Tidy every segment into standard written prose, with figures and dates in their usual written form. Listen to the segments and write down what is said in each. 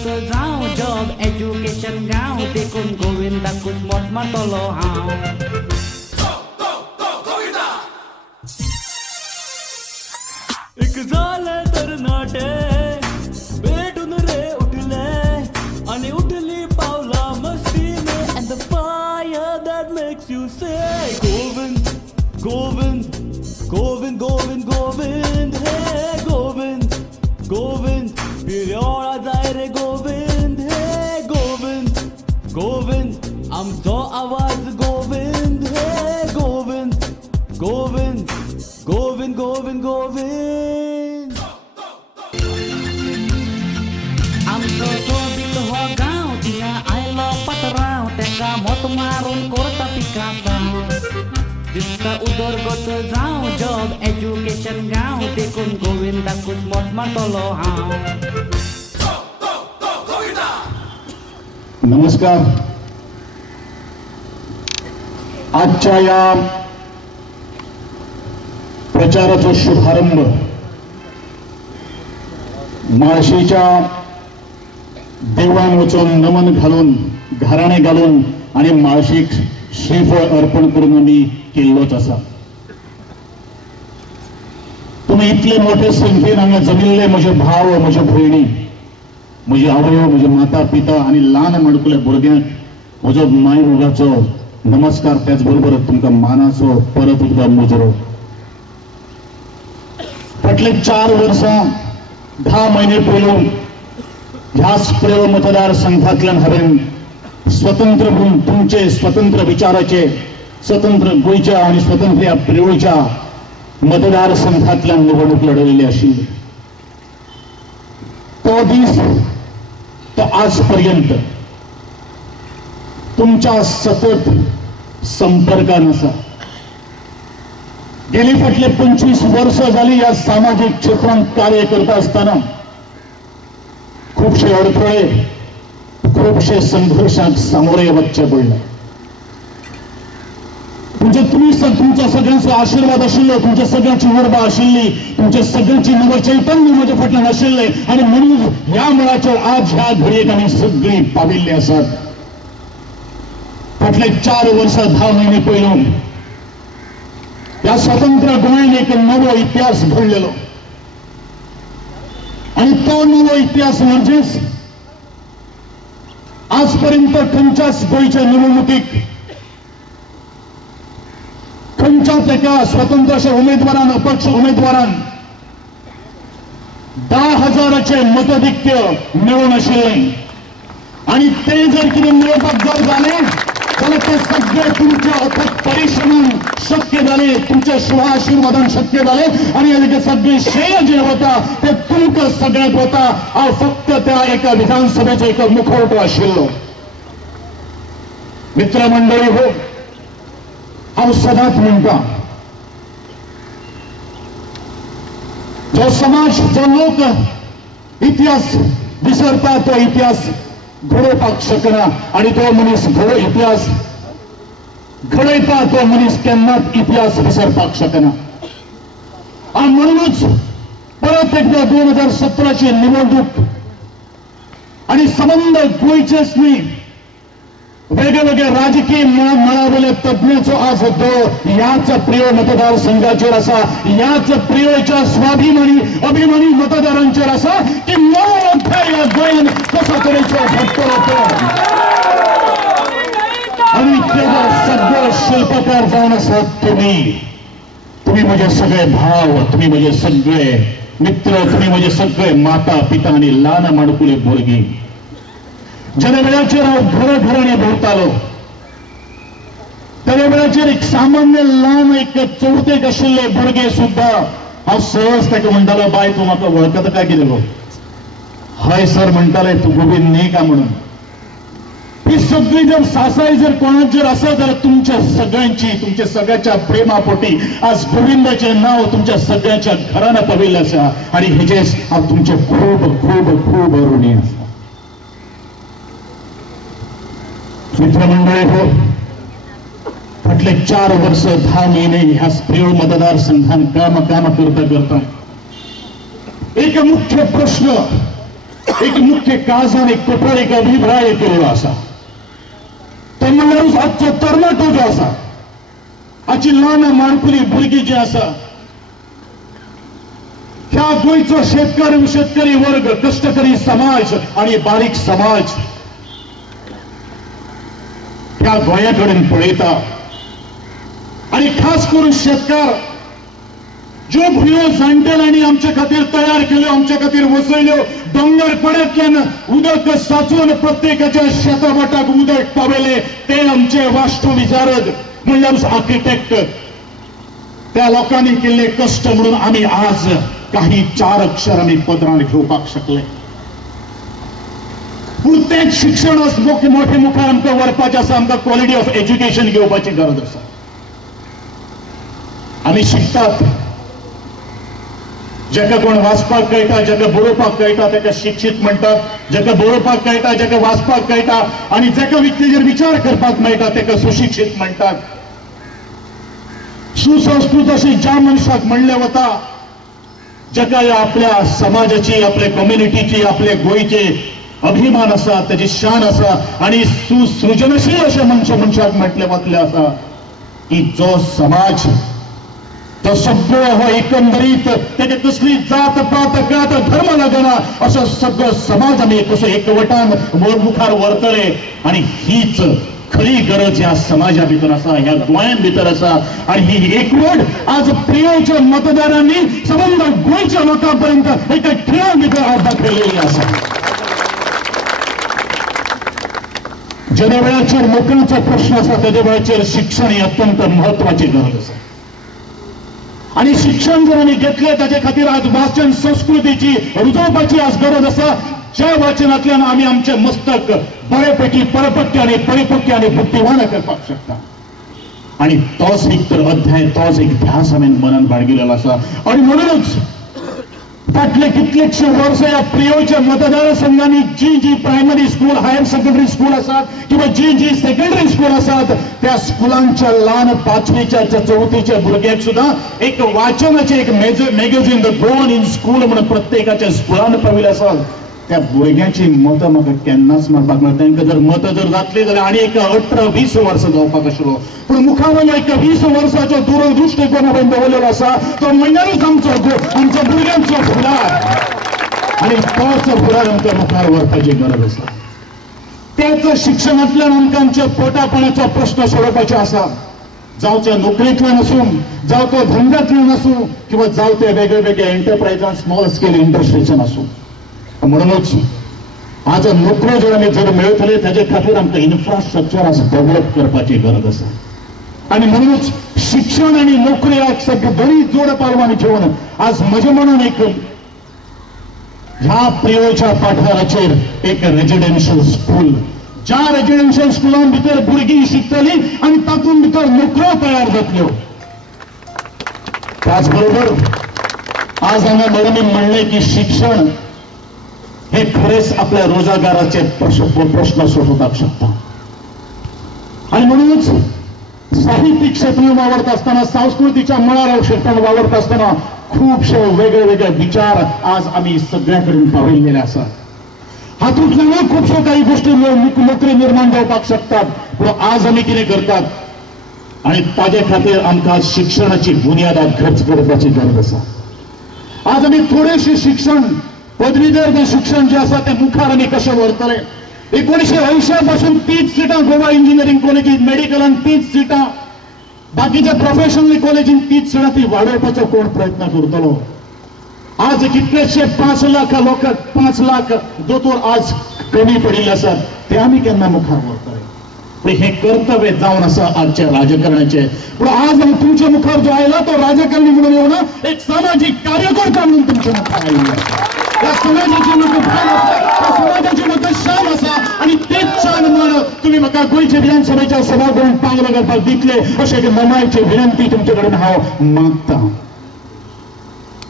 Go to जाऊ job education गाँव देखून गोविंदाकूच मोठ मारतलो हांव एक झाले तरणाटे भेटून रे उठले आणि उठली पावला मस्तीने and the fire that makes you say Govind Govind Govind Govind Govind hey Govind Govind पिर्योळा जाय रे गोविंद हे गोविंद गोविंद आमचो आवाज गोविंद हे गोविंद गोविंद गोविंद गोविंद गोविंद आमचो सोबीत हो गांव तिया आयलो पात्रांव तेका मोत मारून कोरता पिकासांव दिसता उदर गोत जाऊ जॉब एजुकेशन गाँव देखून गोविंदाकूच मोठ मारतलो हांव नमस्कार आजच्या या प्रचाराचा शुभारंभ माळशीच्या देवळान वचून नमन घालून घराणे घालून आणि माळशीक श्रीफळ अर्पण करून आम्ही केल्लोच आसा तुम्ही इतले मोठे संख्येन हांगा जमिल्ले म्हजे भाव म्हज्या भयणी म्हजी आवयो म्हजे माता पिता आणि ल्हान माणकुल्या भुरग्यांक म्हजो माय मोगाचो नमस्कार त्याच बरोबर तुमकां मानाचो परत एकदा मुजरो फाटले 4 वर्सां 10 महिने पयलू ह्याच प्रेव मतदार संघातल्यान हांवें स्वतंत्र म्हणून तुमचे स्वतंत्र विचाराचे स्वतंत्र गोयच्या आणि स्वतंत्र या प्रेवळच्या मतदार संघातल्यान निवडणूक लढवलेली आशिल्ली तो दीस तो आजपर्यंत तुमच्या सतत संपर्कान आसा गेली फाटले 25 वर्सां जाली या सामाजिक क्षेत्रांत कार्य करता आसतना खूबशे अडथळे खूबशे संघर्षांक सामोरे वचचे पडले तुमच्या सगळ्यांचो आशीर्वाद आशिल्लो तुमच्या सगळ्यांची उर्बा आशिल्ली तुमच्या सगळ्यांची नवचैतन्य म्हज्या फाटल्यान आशिल्लें आनी म्हणून ह्या मळाचेर आज ह्या घडयेक आमी सगळीं पाविल्लीं आसात फाटले 4 वर्सां 10 महिने पयलू या स्वतंत्र गोंयान एक नवो इतिहास घडलेलो आणि तो नवो इतिहास म्हणजेच आजपर्यंत खंयच्याच गोंयच्या निवडणुकीक खंयच्याच एका स्वतंत्र अशा उमेदवारान अपक्ष उमेदवारान 10,000चे मतधिक्य मेळून आशिल्लें आणि ते जर कितें मेळोवपाक जर जालें जाल्यार ते सगळे तुमच्या अथक परिश्रमान शक्य जाले तुमच्या शुभ आशीर्वादान शक्य जाले आणि हेजे सगळे श्रेय जे वता ते तुमकां सगळ्यांक वता हांव फक्त त्या एका विधानसभेचो एक मुखवटो आशिल्लो मित्र मंडळी हो हांव सदांच म्हणटा जो समाज जो लोक इतिहास विसरता तो इतिहास घडोवपाक शकना आणि तो मनीस इतिहास घडयता तो मनीस केन्नाच इतिहास विसरपाक शकना आणि म्हणूनच परत एकदा 2017ची निवडणूक आणि संबंध गोंयचेच न्ही वेगवेगळ्या राजकीय मळावेले तज्ञांचो आज दौर याच प्रिय मतदारसंघाचेर आसा याच प्रियच्या स्वाभिमानी अभिमानी मतदारांचेर आसा की नवो अध्याय ह्या गोंयान कशा तरेचो घडटलो तो आणि तेजो सगळे शिल्पकार जावन आसात तुम्ही म्हजे सगळे भाव तुम्ही म्हजे सगळे मित्र तुम्ही म्हजे सगळे माता पिता आणि ल्हान माणकुले भुरगीं ज्या वेळाचेर हांव घराघरांनी भोंवतालो त्या वेळाचेर एक सामान्य ल्हान एक चवथेक आशिल्ले भुरगे सुद्दां हांव सहज ताका म्हणटालो बाय तूं म्हाका वळखता काय कितें गो हय सर म्हणटाले तूं गोविंद न्ही काय म्हणून ही सगळी जर सासाय जर कोणाक जर आसा जाल्यार तुमच्या सगळ्यांची तुमच्या सगळ्याच्या प्रेमापोटी आज गोविंदाचें नांव तुमच्या सगळ्यांच्या घरान पाविल्लें आसा आणि हेजेच हांव तुमचे खूब खूब खूब ऋणी आसा मित्रमंडळी हो फाटले 4 वर्ष 10 महिने ह्या प्रिय मतदारसंघात काम करता एक मुख्य प्रश्न एक मुख्य काळजान एक कठोर एक अभिप्राय केलेलो आसा तो म्हणल्यार आजचो तरणाटो जो आसा आजची ल्हान माणकुली भुरगीं जी आसा ह्या गोंयचो शेतकरी वर्ग कष्टकरी समाज आणि बारीक समाज ह्या गोंया कडेन पळयता आणि खास करून शेतकार ज्यो भुरग्यो जाणटेल्यांनी आमच्या खातीर तयार केल्यो आमच्या खातीर वसयल्यो दोंगर पड्यांतल्यान उदक साचून प्रत्येकाच्या शेताबाटाक उदक पावयले ते आमचे वास्तू विचारक म्हणल्यार आर्किटेक्ट त्या लोकांनी केल्ले कष्ट म्हणून आमी आज काही 4 अक्षर आमी पदरान घेवपाक शकले पूण तें शिक्षण मोठे मुखार आमकां व्हरपाचें आसा आमकां क्वॉलिटी ऑफ एज्युकेशन घेवपाची गरज आसा आमी शिकतात जाका कोण वाचपाक कळटा जाका बरोवपाक कळटा ताका शिक्षीत म्हणटात जाका बरोवपाक कळटा जाका वाचपाक कळटा आनी जाका व्यक्तीचेर विचार करपाक मेळटा ताका सुशिक्षीत म्हणटात सुसंस्कृत अशी ज्या मनशाक म्हणले वता जाका आपल्या समाजाची आपल्या कम्युनिटीची आपल्या गोंयचे अभिमान आसा त्याची शान आसा आणि सुसृजनशील अशा मनशाक म्हटले वतले आसा की जो समाज तो सगळो हो एकंदरीत त्याच्या कसली जात पात कात धर्म लागना असो सगळो समाज आमी कसो एकवटान मुखार व्हरतले आणि हीच खरी गरज ह्या समाजा भितर आसा ह्या गोंयां भितर आसा आणि ही एकवट आज प्रियोच्या मतदारांनी संबंध गोंयच्या लोकांपर्यंत एका खेळा भितर आज दाखयलेली आसा ज्या वेळाचेर नोकरीचो प्रश्न आसा तेच्या वेळाचेर शिक्षण ही अत्यंत महत्वाची गरज आसा आणि शिक्षण जर आमी घेतले ताचे खातीर आज वाचन संस्कृतीची रुजोवपाची आज गरज आसा ज्या वाचनांतल्यान आमी आमचे मस्तक बरेपैकी परपक्के आणि परिपक्के आणि बुद्धिवान करपाक शकता आणि तोच एक तर अध्याय तोच एक ध्यास हांवें मनान बाळगिलेलो आसा आणि म्हणूनच फाटले कितलेशे वर्स या प्रियोच्या मतदारसंघांनी जी primary school higher secondary school आसात किंवा जी सेकंडरी स्कूल आसात त्या स्कुलांच्या ल्हान 5वीच्या 4थीच्या भुरग्यांक सुद्धा एक वाचनाचे एक magazine the Goan in school म्हणून प्रत्येकाच्या स्कुलान पाविल्ले आसात त्या भुरग्यांची मतं म्हाका केन्नाच मारपाक मेळटा तांकां जर मतं जर जातली जाल्यार आनी एक 18-20 वर्सां जावपाक आशिल्लो पूण मुखावयलो एक 20 वर्सांचो दूरदृश्टीकोन हांवें दवरलेलो आसा तो म्हणल्यारूच आमच्या भुरग्यांचो फुडार आनी तोच फुडार आमकां मुखार व्हरपाची गरज आसा त्याच शिक्षणांतल्यान आमकां आमच्या पोटापाण्याचो प्रश्न सोडोवपाचो आसा जावं ते नोकरेंतल्यान आसूं जावं तो धंद्यांतल्यान आसूं किंवा जावं ते वेगळ्या एंटरप्रायजान स्मॉल स्केल इंडस्ट्रीच्यान आसूं म्हणूनच आज नोकऱ्यो जर आमी जर मेळटले ताचे खातीर आमकां इन्फ्रास्ट्रक्चर आज डेव्हलप करपाची गरज आसा आणि म्हणूनच शिक्षण आणि नोकरी आज सगळी बरी जोड पालवान घेवन आज म्हज्या मनान एक ह्या प्रियोच्या पाठाराचेर एक रेजिडेन्शियल स्कूल ज्या रेजिडेन्शियल स्कुलां भितर भुरगीं शिकतलीं आनी तातूंत भितर नोकऱ्यो तयार जातल्यो त्याच बरोबर आज हांगा मॅडमी म्हणलें की शिक्षण हे खरेच आपल्या रोजगाराचे प्रश्न सोडवपाक शकता आणि म्हणूनच साहित्यिक क्षेत्रात वावरत असताना सांस्कृतीच्या मळार क्षेत्रात वावरत असताना खूपशे वेगळे विचार आज आम्ही सगळ्याकडून पाविल्लेले आसात हातूंतल्यान खुबश्यो काही गोष्टी नोकरी निर्माण जावपाक शकतात पूण आज आमी कितें करतात आणि ताजे खातीर आमकां शिक्षणाची बुनियाद घट्ट करपाची गरज आसा आज आमी थोडेशे शिक्षण पदवीधर शिक्षण जे आसा ते मुखार आमी कशें व्हरतले 1980 पासून 30 सिटां गोवा इंजिनियरिंग कॉलेजीत मेडिकलान 30 सिटां बाकीच्या प्रोफेशनल कॉलेजीन 30 सिटां ती वाडोवपाचो कोण प्रयत्न करतलो आज कितलेशे 5 लाख लोक 5 लाख दोतोर आज कमी पडिल्ले आसात ते आमी केन्ना मुखार व्हरतले पण हे कर्तव्य जावन आसा आजच्या राजकारणाचे पण आज तुमच्या मुखार जो आयला तो राजकारणी म्हणून येऊना एक सामाजिक कार्यकर्ता म्हणून तुमच्या मुखार आयिल्लो आसा या समाजाची म्हाका भान आसा त्या समाजाची म्हाका शान आसा आणि तेच शान म्हणून तुम्ही म्हाका गोंयच्या विधानसभेच्या सभागृहांत पांगलो घालपाक दितले अशें एक नमायची विनंती तुमचे कडेन हांव मागता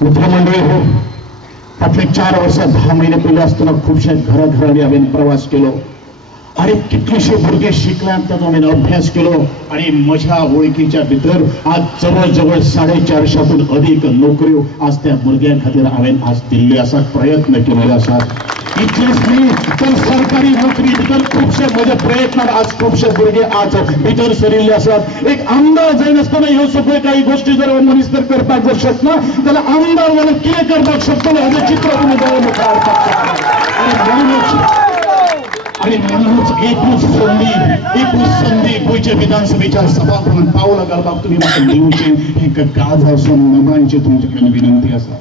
मित्रमंडळी हो फाटले 4 वर्सां 10 महिने पयलीं आसतना खुबशे घरांनी हांवें प्रवास केलो आणि कितलेशे भुरगे शिकल्यात ताचो हांवें अभ्यास केलो आणि म्हज्या वळखीच्या भितर आज जवळ जवळ 450 अधिक नोकऱ्यो आज त्या भुरग्यां खातीर हांवें आज दिल्ल्यो आसात प्रयत्न केलेले आसात इतलेच नाही तर सरकारी नोकरी भितर खूपशे म्हणजे प्रयत्नात आज खूपशे भुरगे आज भितर सरिल्ले असतात. एक आमदार जाय नासतना ह्यो सगळे काही गोष्टी जर मनीस जर करपाक जर शकना जाल्यार आमदार जाल्यार कितें करपाक शकतलो हेजें चित्र तुमी दोळे मुखार हाडपाक शकता. आणि म्हणूनच एकूच संधी गोंयच्या विधानसभेच्या सभागृहात पावलां घालपाक तुम्ही म्हाका दिवचें एक काज आसून नमांची तुमचे कडेन विनंती आसा.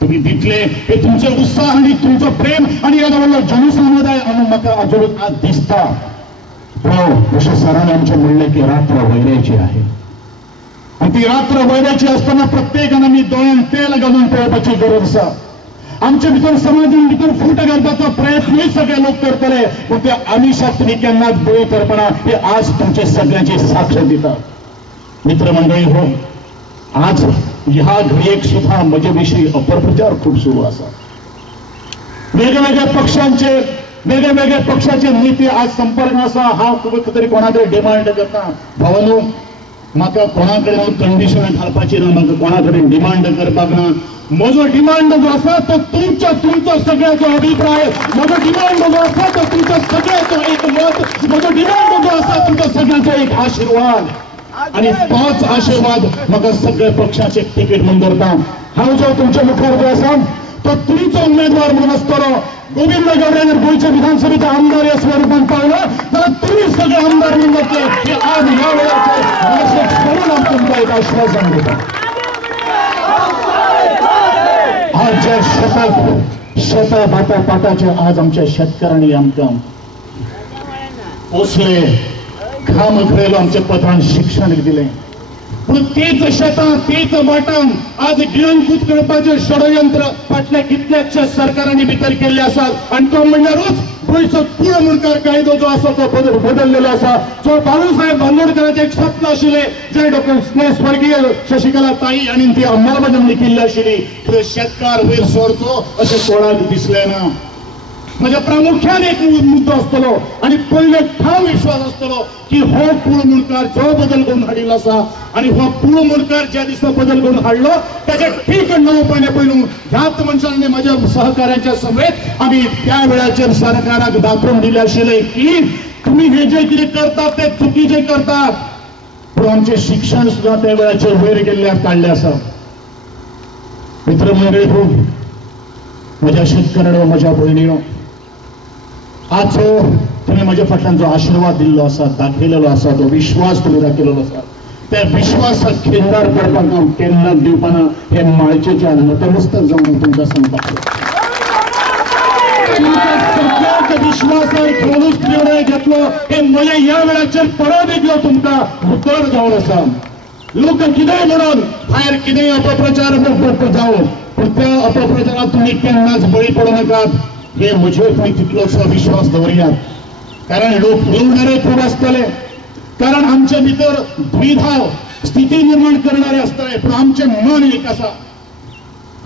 तुम्ही दितले हे तुमचे उत्साह आणि तुमचं प्रेम आणि याला म्हणलं जनसमुदाय आणि म्हाका अजून आज दिसता. जशें सरान आमचे म्हणले की रात्र वैराची आहे आणि ती रात्र वैराची असताना प्रत्येकान आमी दोळ्यान तेल घालून पळोवपाची गरज आसा. आमच्या भितर समाजान भितर फूट घालपाचो प्रयत्नूय सगळे लोक करतले पण त्या आमिशाक तुम्ही केन्नाच बळी करपना हे आज तुमचे सगळ्यांची साक्ष दिता. मित्रमंडळी हो, आज ह्या घडयेक सुद्धा म्हजे विषयी अपप्रचार खूप सुरू असा. वेगवेगळ्या पक्षांचे वेगवेगळ्या पक्षाचे नेते आज संपर्क असा. हा तरी कोणाकडे डिमांड करता भावानो म्हाका कोणाकडे कंडिशन घालपाची ना, म्हाका कोणाकडे डिमांड करपाक ना. म्हजो डिमांड जो आसा तो तुमचो सगळ्याचो अभिप्राय, म्हजो डिमांड जो आसा तो तुमचो सगळ्याचो एक मत, म्हजो डिमांड जो आसा तुमचो सगळ्यांचो एक आशीर्वाद आणि तोच आशीर्वाद म्हाका सगळे पक्षाचे तिकीट मंजूरता. हांव जो तुमच्या मुखार जो आसा तो तुमचो उमेदवार म्हणून आसतलो. गोविंद गावडे जर गोंयच्या विधानसभेचा आमदार या स्वरूपान पावलो जाल्यार तुम्ही सगळे आमदार म्हणून जातले हे आज ह्या वेळाचेर करून हांव तुमकां एक आश्वासन दिता. आज ज्या शेता भाता पाटाचे आज आमच्या शेतकऱ्यांनी आमकां पोसले घाम उखलेलो आमच्या पत्रान शिक्षण दिलें पण तेच शेतां तेच भाटां आज गिळंकूत करपाचें षडयंत्र फाटल्या कितल्याशा सरकारांनी भितर केल्ले आसात. आनी तो म्हणल्यारूच गोंयचो कुळ मुणकार कायदो जो आसा तो बदललेलो आसा. जो बाळूसाहेब बांदोडकरांचें एक स्वप्न आशिल्लें जे डॉक्टर स्वर्गीय शशिकला ताई हांणी ती अंमलबजावणी केल्ली आशिल्ली तो शेतकार वयर सरचो अशें कोणाक दिसलें ना. म्हणजे प्रामुख्यान एक मुद्दो आसतलो आणि पहिले ठाम विश्वास आसतलो की हो कुळ मुणकार जो बदल करून हाडिल्लो आसा आणि हो कुळ मुणकार ज्या दिसा बदल करून हाडलो त्याचे ठीक 9 महिने पयलू ह्याच मनशांनी माझ्या सहकार्याच्या समेत आम्ही त्या वेळाचेर सरकाराक दाखवून दिले आशिल्ले की तुम्ही हे जे कितें करतात ते चुकीचे करतात. पण आमचे शिक्षण सुद्धा त्या वेळाचेर वयर गेल्ल्याक काडले आसा. मित्रमंडळी हो, म्हज्या शेतकऱ्यांनो माझ्या भयणीनो, आज जो तुम्ही माझ्या फाटल्यान जो आशीर्वाद दिल्लो आसा दाखयलेलो आसा तो विश्वास तुम्ही दाखयलेलो आसा त्या विश्वासाक खिंडार करपाक हांव केन्नाच दिवपाना हे माळचेच्या नतमस्तक जावन तुमकां सांगपाक सगळ्याच विश्वासार खेळूच निर्णय घेतलो हे म्हजे ह्या वेळाचेर परत एकलो तुमकां उतर जावन आसा. लोक कितेंय म्हणून भायर कितेंय अपप्रचार जावं पण त्या अपप्रचारात तुम्ही केन्नाच बळी पडू नाकात हे म्हजे तुम्ही तितलोसो विश्वास दवरियात. कारण लोक उलवणारे खूप आसतले, कारण आमच्या भितर द्विधाव स्थिती निर्माण करणारे आसतले पण आमचे मन एक आसा.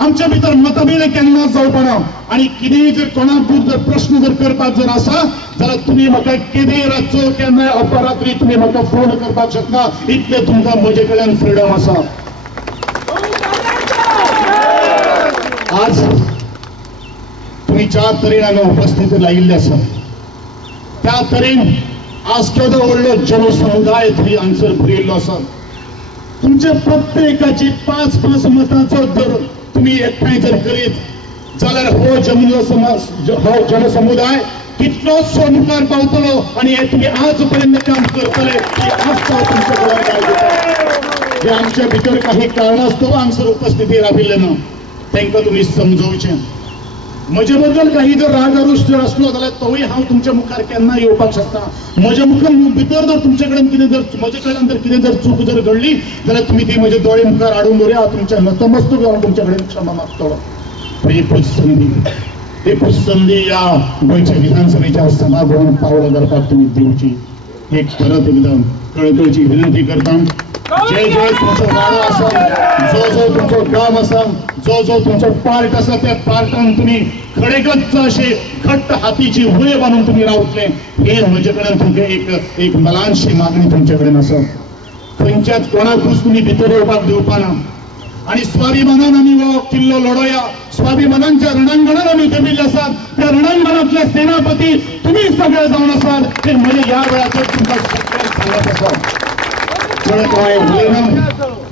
आमच्या भितर मतभेद केन्नाच जावपाना आणि कितेंय जर कोणाक जर प्रश्न जर करपाक जर आसा जाल्यार तुम्ही म्हाका केदेय रातचो केन्नाय अपरात्री तुम्ही म्हाका फोन करपाक शकता. इतले तुमकां म्हजे कडल्यान फ्रीडम आसा. आज तुम्ही ज्या तरेन हांगा उपस्थिती लायिल्ले आसा त्या तरेन आज केदो व्हडलो जनसमुदाय थंय हांगसर भरिल्लो आसा. तुमचे प्रत्येकाची 5-5 मतांचो जर तुम्ही एकठांय जर करीत जाल्यार हो जनसमुदाय कितलोसो मुखार पावतलो आणि हे तुम्ही आज पर्यंत काम करतले ही आस्था तुमच्या गोंयांत जे आमच्या भितर काही कारणास्तव हांगसर उपस्थिती राविल्ले ना तांकां तुम्ही समजोवचें. म्हजे बद्दल काही जर रागरुश जर असलो जाल्यार तोय हांव तुमच्या मुखार केन्ना येवपाक शकता. म्हज्या मुखार भितर जर तुमचे कडेन कितें जर म्हजे कडल्यान जर कितें जर चूक जर घडली जाल्यार तुम्ही ती म्हजे दोळे मुखार हाडून दवरया. तुमच्या नतमस्तक जावन तुमच्या कडेन क्षमा मागतलो. एकूच संधी या गोंयच्या विधानसभेच्या सभागृहांत पावलां घालपाक तुम्ही दिवची एक परत एकदम कळकळीची विनंती करता. जे तुमचो वाडो आसा जो तुमचो काम आसा जो तुमचो पार्ट आसा त्या पार्टान तुम्ही खडेगच्च अशे घट्ट हातीची वळे बांदून तुम्ही रावतले हे म्हजे कडेन तुमकां एक मलांशी मागणी तुमचे कडेन आसा. खंयच्याच कोणाकूच तुम्ही भितर येवपाक दिवपाना आणि स्वाभिमानान आम्ही वो किल्लो लढोया. स्वाभिमानांच्या रणांगणात आम्ही जमिल्ले असाल. त्या रणांगणातले सेनापती तुम्ही सगळे जाऊन असाल. ते म्हणजे या वेळाचं तुमचा सांगत असाल.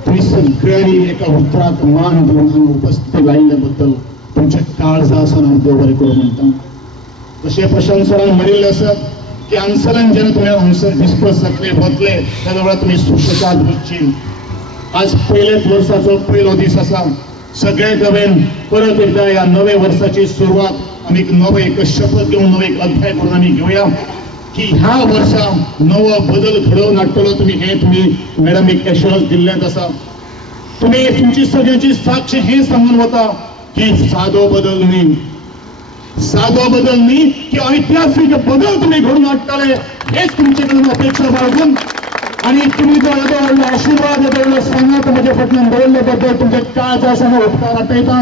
तुम्ही सगळ्यांनी एका उतरात मान देऊन उपस्थित राहिल्याबद्दल तुमच्या काळजा असं देवबरे करू म्हणता. तसे प्रशंसरान म्हणिल्ले असत की अंसलन जेन्ना तुम्ही हंसर डिस्कस जातले वतले त्या वेळा तुम्ही सुखशांत वचची. आज पहिलेच वर्षाचो पहिलो दीस असा. सगळे गवेन परत एकदा या नवे वर्षाची सुरुवात आम्ही नवं एक शपथ घेऊन नवं एक अध्याय करून आम्ही घेऊया की ह्या वर्षा नवं बदल घडवून हाडटलो. तुम्ही मॅडम एक एश्युरन्स दिल्लेत असा. तुम्ही तुमची सगळ्यांची साक्ष हे सांगून वता की साधो बदल न्ही, साधो बदल न्ही की ऐतिहासिक बदल तुम्ही घडून हाडटले हेच तुमच्याकडून अपेक्षा बाळगून आणि तुम्ही जो व्हडलो आशीर्वाद व्हडलो सांगात म्हज्या फाटल्यान दवरले बद्दल तुमचे काळजासान उपकार आठयता.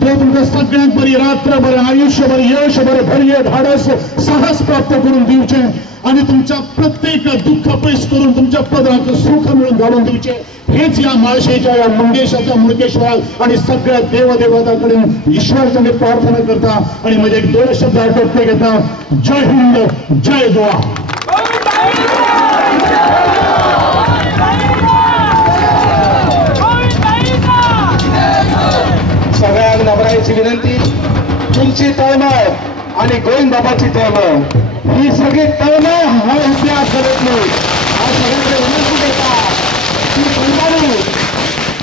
देव तुमकां सगळ्यांक बरी रात्र बरें आयुष्य बरें यश बरें धैर्य धाडस साहस प्राप्त करून दिवचे आणि तुमच्या प्रत्येक दुःख पयस करून तुमच्या पदराक सुख मिळून घालून दिवचे हेच या माळशेच्या या मंगेशाच्या मुळकेश्वराक आणि सगळ्या देवदेवतांकडे ईश्वराकडे प्रार्थना करता आणि म्हजे एक 2 शब्द आठवते घेता. जय हिंद, जय गोवा. सगळ्यांना नम्राची विनंती. तुमची तळमळ आणि गोविंद बाबाची तळमळ ही सगळी तळमळ हा इतिहास करत नाही. हा सगळ्यांकडे विनंती देता की पंजाबी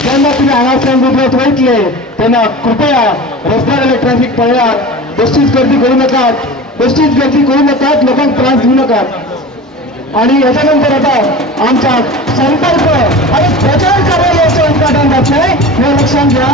जेव्हा तुम्ही हांगासल्यान गुजरात वयतले तेन्ना कृपया रस्त्यार ट्रॅफिक पळयात. बेश्टीच गर्दी करू नकात, बेश्टीच गर्दी करू नकात, लोकांक त्रास देऊ नकात. आणि याच्यानंतर आता आमच्या संपर्क आणि प्रचार कार्यालयाचे उद्घाटन जातले हे लक्षात घ्या.